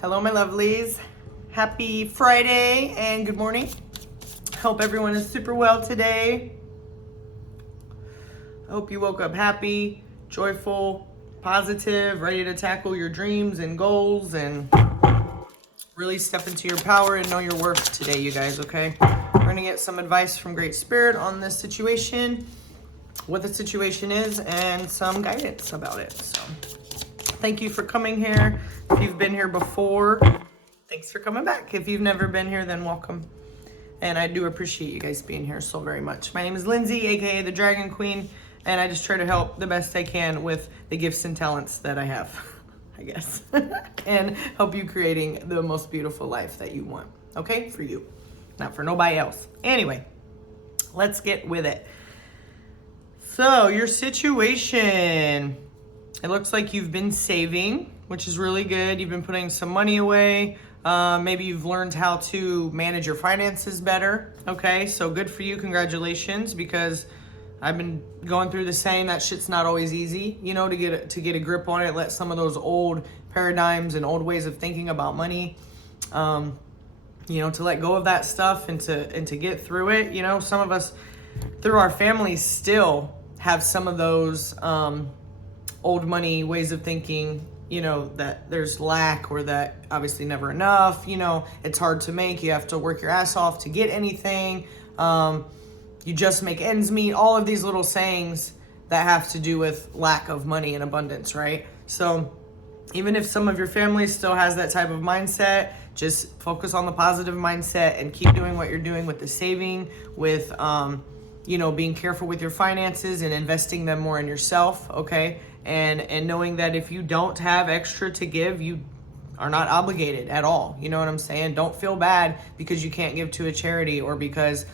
Hello, my lovelies. Happy Friday and good morning. Hope everyone is super well today. I hope you woke up happy, joyful, positive, ready to tackle your dreams and goals and really step into your power and know your worth today, you guys, okay? We're gonna get some advice from Great Spirit on this situation, what the situation is, and some guidance about it. So thank you for coming here. If you've been here before, thanks for coming back. If you've never been here, then welcome. And I do appreciate you guys being here so very much. My name is Lindsay, aka the Dragon Queen, and I just try to help the best I can with the gifts and talents that I have, I guess, and help you creating the most beautiful life that you want, okay? For you, not for nobody else. Anyway, let's get with it. So your situation, it looks like you've been saving, which is really good. You've been putting some money away. Maybe you've learned how to manage your finances better. Okay, so good for you. Congratulations, because I've been going through the same. That shit's not always easy, you know, to get a grip on it. Let some of those old paradigms and old ways of thinking about money, you know, to let go of that stuff and to get through it. You know, some of us through our families still have some of those old money ways of thinking, you know, that there's lack or that obviously never enough, you know, it's hard to make, you have to work your ass off to get anything, you just make ends meet, all of these little sayings that have to do with lack of money and abundance, right? So even if some of your family still has that type of mindset, just focus on the positive mindset and keep doing what you're doing with the saving, with you know, being careful with your finances and investing them more in yourself, okay? And knowing that if you don't have extra to give, you are not obligated at all. You know what I'm saying? Don't feel bad because you can't give to a charity or because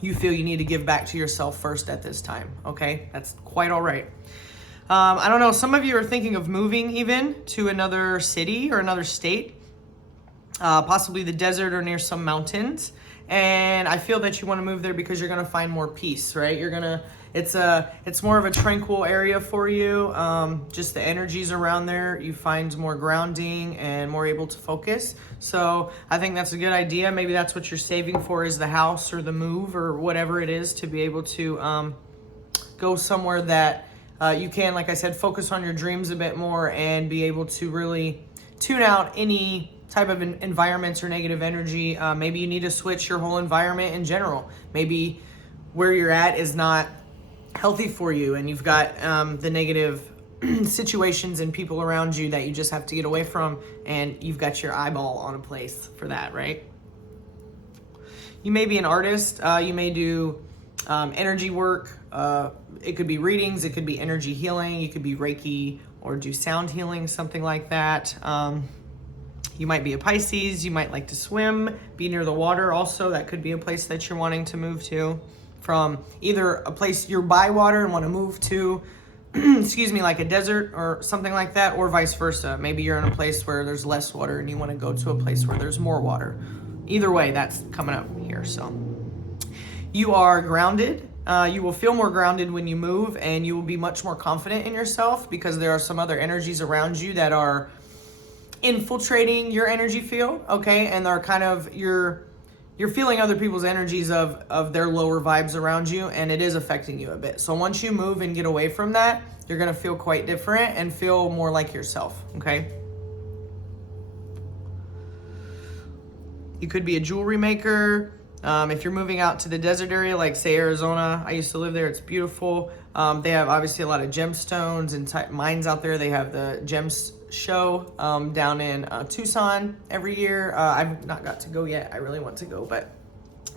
you feel you need to give back to yourself first at this time, okay? That's quite all right. I don't know, some of you are thinking of moving even to another city or another state, possibly the desert or near some mountains. And I feel that you want to move there because you're going to find more peace, right? It's more of a tranquil area for you. Just the energies around there, you find more grounding and more able to focus. So I think that's a good idea. Maybe that's what you're saving for, is the house or the move or whatever it is, to be able to go somewhere that you can, like I said, focus on your dreams a bit more and be able to really tune out any type of environments or negative energy. Maybe you need to switch your whole environment in general. Maybe where you're at is not healthy for you and you've got the negative situations and people around you that you just have to get away from, and you've got your eyeball on a place for that, right? You may be an artist. You may do energy work. It could be readings. It could be energy healing. You could be Reiki or do sound healing, something like that. You might be a Pisces, you might like to swim, be near the water also. That could be a place that you're wanting to move to, from either a place you're by water and want to move to, excuse me, like a desert or something like that, or vice versa. Maybe you're in a place where there's less water and you want to go to a place where there's more water. Either way, that's coming up here. So you are grounded. You will feel more grounded when you move, and you will be much more confident in yourself because there are some other energies around you that are infiltrating your energy field, okay? And they're kind of, you're feeling other people's energies of their lower vibes around you, and it is affecting you a bit. So once you move and get away from that, you're gonna feel quite different and feel more like yourself, okay? You could be a jewelry maker. If you're moving out to the desert area, like say Arizona, I used to live there, it's beautiful. They have obviously a lot of gemstones and mines out there. They have the gems show down in Tucson every year. I've not got to go yet. I really want to go, but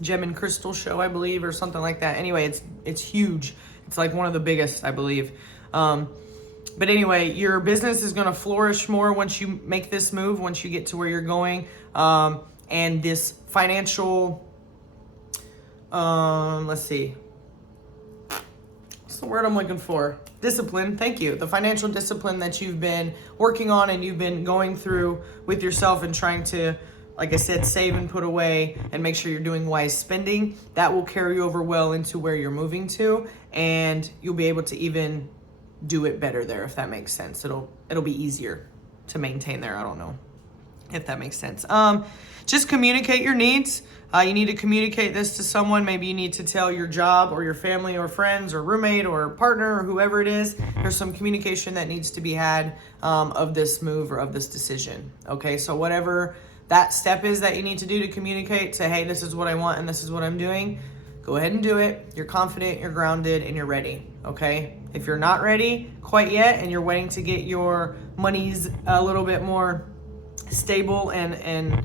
gem and crystal show, I believe, or something like that. Anyway, it's huge. It's like one of the biggest, I believe. But anyway, your business is going to flourish more once you make this move, once you get to where you're going. And this financial, let's see, what's the word I'm looking for? Discipline, thank you. The financial discipline that you've been working on and you've been going through with yourself and trying to, like I said, save and put away and make sure you're doing wise spending, that will carry over well into where you're moving to, and you'll be able to even do it better there, if that makes sense. It'll be easier to maintain there, I don't know. if that makes sense. Just communicate your needs. You need to communicate this to someone. Maybe you need to tell your job or your family or friends or roommate or partner or whoever it is. There's some communication that needs to be had of this move or of this decision. Okay, so whatever that step is that you need to do to communicate, say, hey, this is what I want and this is what I'm doing. Go ahead and do it. You're confident, you're grounded, and you're ready. Okay, if you're not ready quite yet and you're waiting to get your monies a little bit more stable and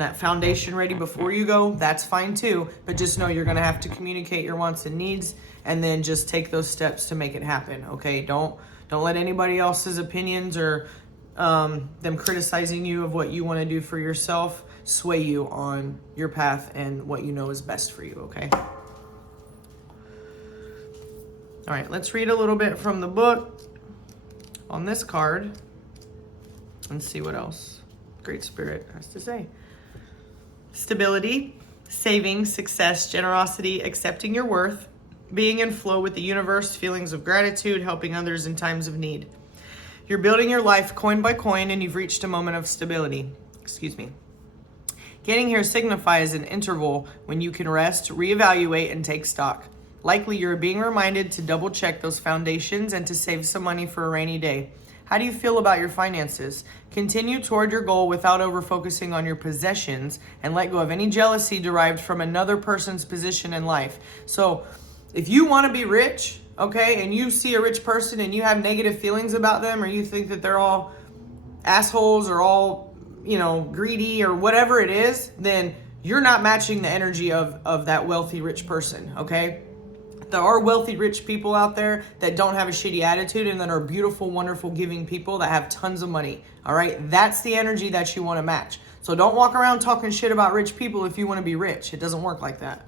that foundation ready before you go, that's fine too. But just know you're gonna have to communicate your wants and needs, and then just take those steps to make it happen. Okay, don't let anybody else's opinions or them criticizing you of what you want to do for yourself sway you on your path and what you know is best for you. Okay. All right, let's read a little bit from the book on this card and see what else Great Spirit has to say. Stability, saving, success, generosity, accepting your worth, being in flow with the universe, feelings of gratitude, helping others in times of need. You're building your life coin by coin and you've reached a moment of stability. Getting here signifies an interval when you can rest, reevaluate, and take stock. Likely you're being reminded to double check those foundations and to save some money for a rainy day. How do you feel about your finances? Continue toward your goal without over-focusing on your possessions and let go of any jealousy derived from another person's position in life. So if you want to be rich, okay, and you see a rich person and you have negative feelings about them, or you think that they're all assholes or all, greedy or whatever it is, then you're not matching the energy of that wealthy rich person, okay? There are wealthy, rich people out there that don't have a shitty attitude and that are beautiful, wonderful, giving people that have tons of money, all right? That's the energy that you want to match. So don't walk around talking shit about rich people if you want to be rich. It doesn't work like that.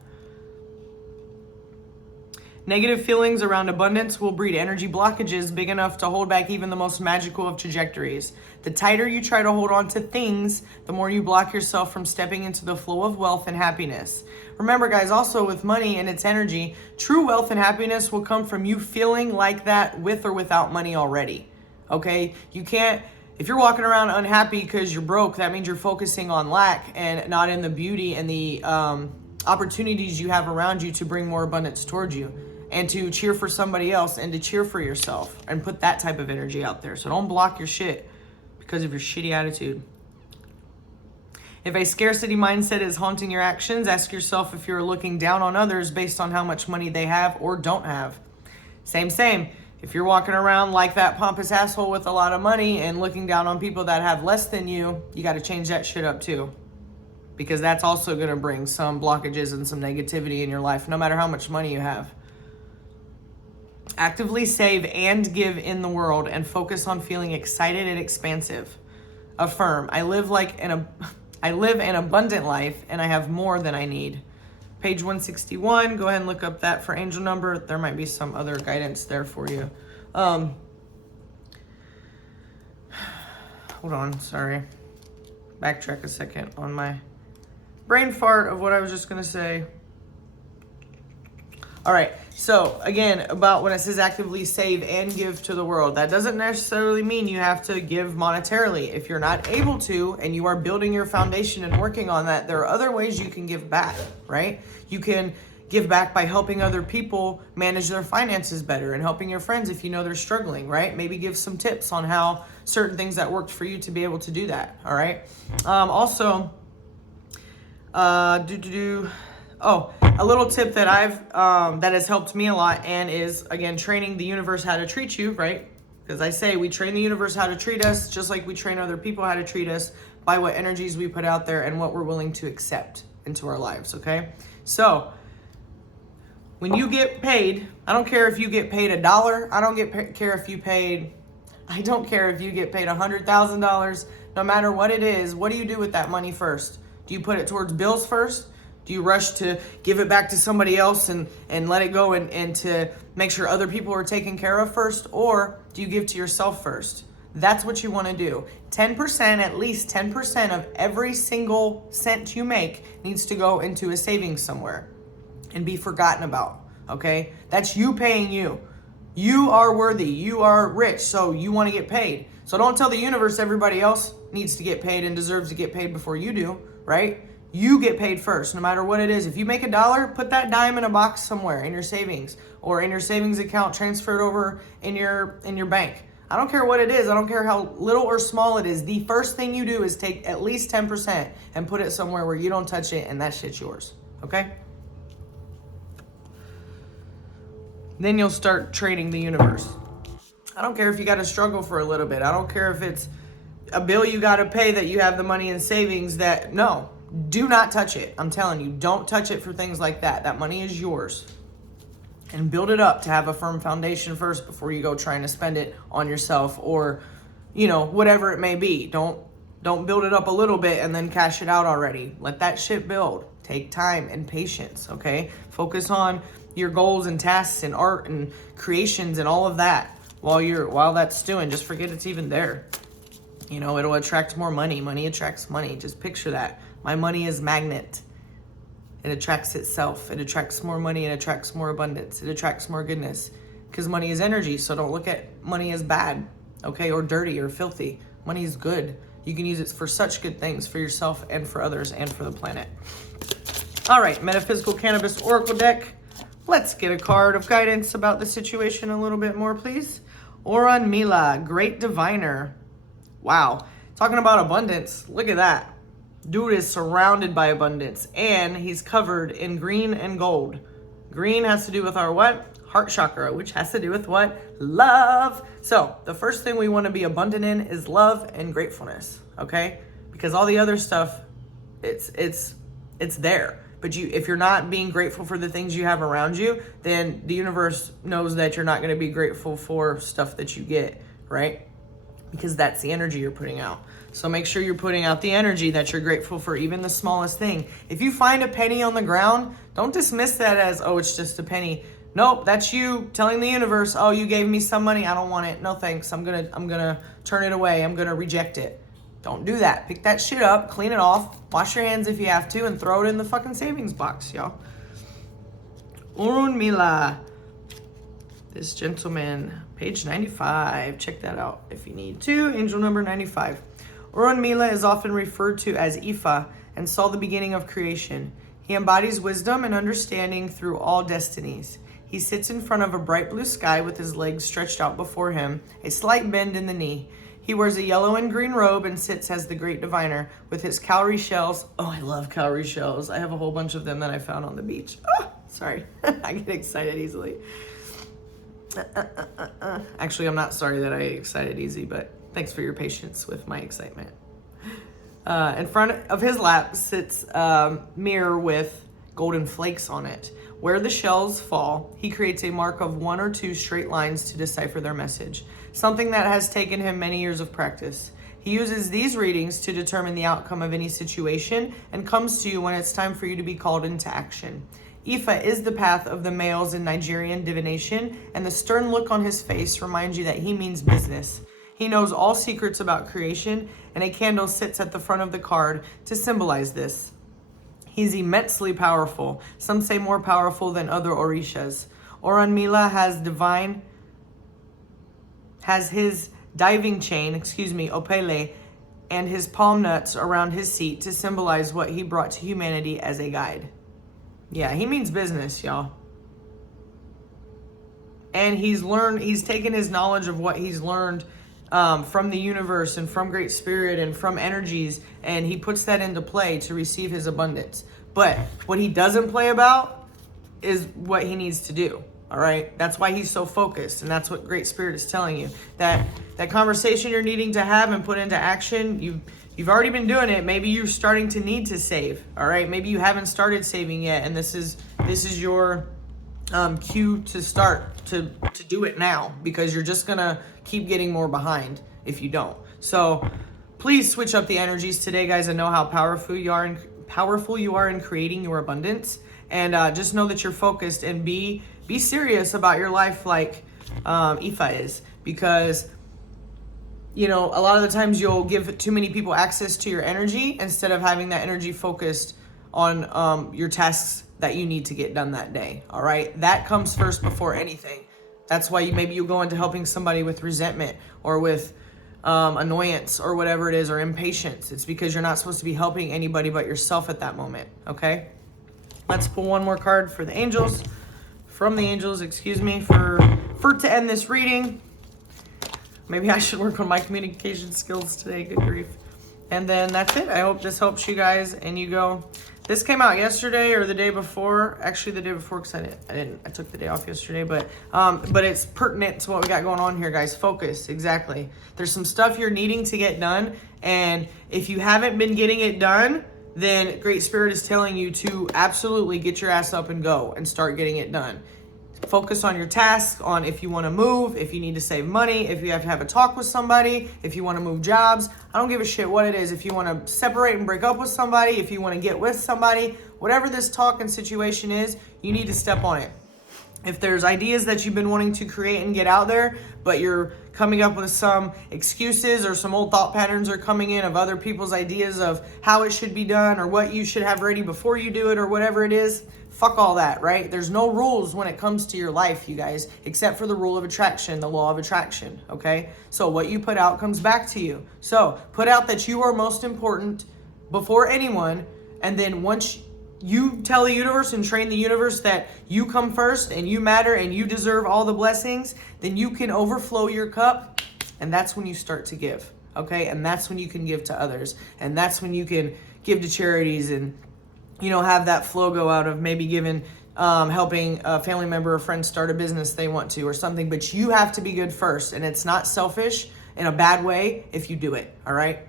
Negative feelings around abundance will breed energy blockages big enough to hold back even the most magical of trajectories. The tighter you try to hold on to things, the more you block yourself from stepping into the flow of wealth and happiness. Remember, guys, also with money and its energy, true wealth and happiness will come from you feeling like that with or without money already. Okay? You can't, if you're walking around unhappy because you're broke, that means you're focusing on lack and not in the beauty and the opportunities you have around you to bring more abundance towards you, and to cheer for somebody else and to cheer for yourself and put that type of energy out there. So don't block your shit because of your shitty attitude. If a scarcity mindset is haunting your actions, ask yourself if you're looking down on others based on how much money they have or don't have. Same. If you're walking around like that pompous asshole with a lot of money and looking down on people that have less than you, you got to change that shit up too. Because that's also going to bring some blockages and some negativity in your life, no matter how much money you have. Actively save and give in the world and focus on feeling excited and expansive. Affirm, I live an abundant life and I have more than I need. Page 161, go ahead and look up that for angel number. There might be some other guidance there for you. Hold on, sorry. Backtrack a second on my brain fart of what I was just gonna say. All right, so again, about when it says actively save and give to the world, that doesn't necessarily mean you have to give monetarily. If you're not able to and you are building your foundation and working on that, there are other ways you can give back, right? You can give back by helping other people manage their finances better and helping your friends if you know they're struggling, right? Maybe give some tips on how certain things that worked for you to be able to do that, all right? A little tip that that has helped me a lot and is, again, training the universe how to treat you, right? Because I say we train the universe how to treat us just like we train other people how to treat us by what energies we put out there and what we're willing to accept into our lives, okay? So when you get paid, I don't care if you get paid $1, I don't care if you get paid $100,000, no matter what it is, what do you do with that money first? Do you put it towards bills first? Do you rush to give it back to somebody else and let it go and to make sure other people are taken care of first? Or do you give to yourself first? That's what you want to do. 10%, at least 10% of every single cent you make needs to go into a savings somewhere and be forgotten about, okay? That's you paying you. You are worthy. You are rich, so you want to get paid. So don't tell the universe everybody else needs to get paid and deserves to get paid before you do, right? You get paid first, no matter what it is. If you make $1, put that dime in a box somewhere in your savings or in your savings account, transfer it over in your bank. I don't care what it is. I don't care how little or small it is. The first thing you do is take at least 10% and put it somewhere where you don't touch it, and that shit's yours, okay? Then you'll start training the universe. I don't care if you got to struggle for a little bit. I don't care if it's a bill you got to pay that you have the money in savings that, no, do not touch it. I'm telling you, don't touch it for things like that. That money is yours. And build it up to have a firm foundation first before you go trying to spend it on yourself or, whatever it may be. Don't build it up a little bit and then cash it out already. Let that shit build. Take time and patience, okay? Focus on your goals and tasks and art and creations and all of that while that's stewing. Just forget it's even there. It'll attract more money. Money attracts money. Just picture that. My money is magnet. It attracts itself. It attracts more money. It attracts more abundance. It attracts more goodness. Because money is energy, so don't look at money as bad, okay, or dirty or filthy. Money is good. You can use it for such good things for yourself and for others and for the planet. All right, Metaphysical Cannabis Oracle deck. Let's get a card of guidance about the situation a little bit more, please. Oran Mila, Great Diviner. Wow, talking about abundance. Look at that. Dude is surrounded by abundance, and he's covered in green and gold. Green has to do with our what? Heart chakra, which has to do with what? Love. So the first thing we want to be abundant in is love and gratefulness, okay? Because all the other stuff, it's there. But if you're not being grateful for the things you have around you, then the universe knows that you're not going to be grateful for stuff that you get, right? Because that's the energy you're putting out. So make sure you're putting out the energy that you're grateful for, even the smallest thing. If you find a penny on the ground, don't dismiss that as, oh, it's just a penny. Nope, that's you telling the universe, oh, you gave me some money, I don't want it. No thanks, I'm gonna turn it away, I'm gonna reject it. Don't do that. Pick that shit up, clean it off, wash your hands if you have to, and throw it in the fucking savings box, y'all. Urun Mila. This gentleman, page 95. Check that out if you need to. Angel number 95. Urun Mila is often referred to as Ifa and saw the beginning of creation. He embodies wisdom and understanding through all destinies. He sits in front of a bright blue sky with his legs stretched out before him, a slight bend in the knee. He wears a yellow and green robe and sits as the great diviner with his cowrie shells. Oh, I love cowrie shells. I have a whole bunch of them that I found on the beach. Oh, sorry. I get excited easily. Actually, I'm not sorry that I get excited easy, but thanks for your patience with my excitement. In front of his lap sits a mirror with golden flakes on it. Where the shells fall, he creates a mark of 1 or 2 straight lines to decipher their message, something that has taken him many years of practice. He uses these readings to determine the outcome of any situation and comes to you when it's time for you to be called into action. Ifa is the path of the males in Nigerian divination, and the stern look on his face reminds you that he means business. He knows all secrets about creation, and a candle sits at the front of the card to symbolize this. He's immensely powerful, some say more powerful than other Orishas. Oran Mila has his diving chain, Opele, and his palm nuts around his seat to symbolize what he brought to humanity as a guide. Yeah, he means business, y'all. And he's taken his knowledge of what he's learned from the universe and from Great Spirit and from energies, and he puts that into play to receive his abundance. But what he doesn't play about is what he needs to do. All right, that's why he's so focused, and that's what Great Spirit is telling you. That conversation you're needing to have and put into action, you've already been doing it. Maybe you're starting to need to save. All right, maybe you haven't started saving yet, and this is your cue to start to do it now, because you're just gonna keep getting more behind if you don't. So please switch up the energies today, guys, and know how powerful you are in creating your abundance. And just know that you're focused, and be serious about your life like Ifa is, because a lot of the times you'll give too many people access to your energy instead of having that energy focused on your tasks that you need to get done that day. All right, that comes first before anything. That's why maybe you go into helping somebody with resentment or with annoyance or whatever it is, or impatience. It's because you're not supposed to be helping anybody but yourself at that moment, okay? Let's pull one more card for the angels, from the angels, excuse me, for to end this reading. Maybe I should work on my communication skills today, good grief. And then that's it. I hope this helps you guys and you go. This came out yesterday or the day before. Actually, the day before, because I took the day off yesterday. But it's pertinent to what we got going on here, guys. Focus, exactly. There's some stuff you're needing to get done, and if you haven't been getting it done, then Great Spirit is telling you to absolutely get your ass up and go and start getting it done. Focus on your tasks, on if you want to move, if you need to save money, if you have to have a talk with somebody, if you want to move jobs. I don't give a shit what it is. If you want to separate and break up with somebody, if you want to get with somebody, whatever this talk and situation is, you need to step on it. If there's ideas that you've been wanting to create and get out there, but you're coming up with some excuses or some old thought patterns are coming in of other people's ideas of how it should be done or what you should have ready before you do it or whatever it is, fuck all that, right? There's no rules when it comes to your life, you guys, except for the rule of attraction, the law of attraction, okay? So what you put out comes back to you. So put out that you are most important before anyone, and then once you tell the universe and train the universe that you come first and you matter and you deserve all the blessings, then you can overflow your cup, and that's when you start to give, okay? And that's when you can give to others, and that's when you can give to charities and, you know, have that flow go out of maybe giving, helping a family member or friend start a business they want to or something. But you have to be good first, and it's not selfish in a bad way if you do it, all right?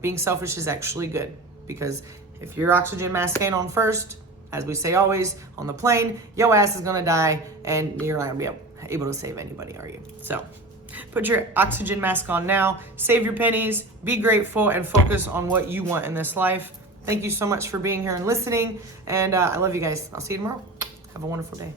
Being selfish is actually good, because if your oxygen mask ain't on first, as we say always on the plane, your ass is gonna die and you're not gonna be able to save anybody, are you? So put your oxygen mask on now, save your pennies, be grateful, and focus on what you want in this life. Thank you so much for being here and listening, and I love you guys. I'll see you tomorrow. Have a wonderful day.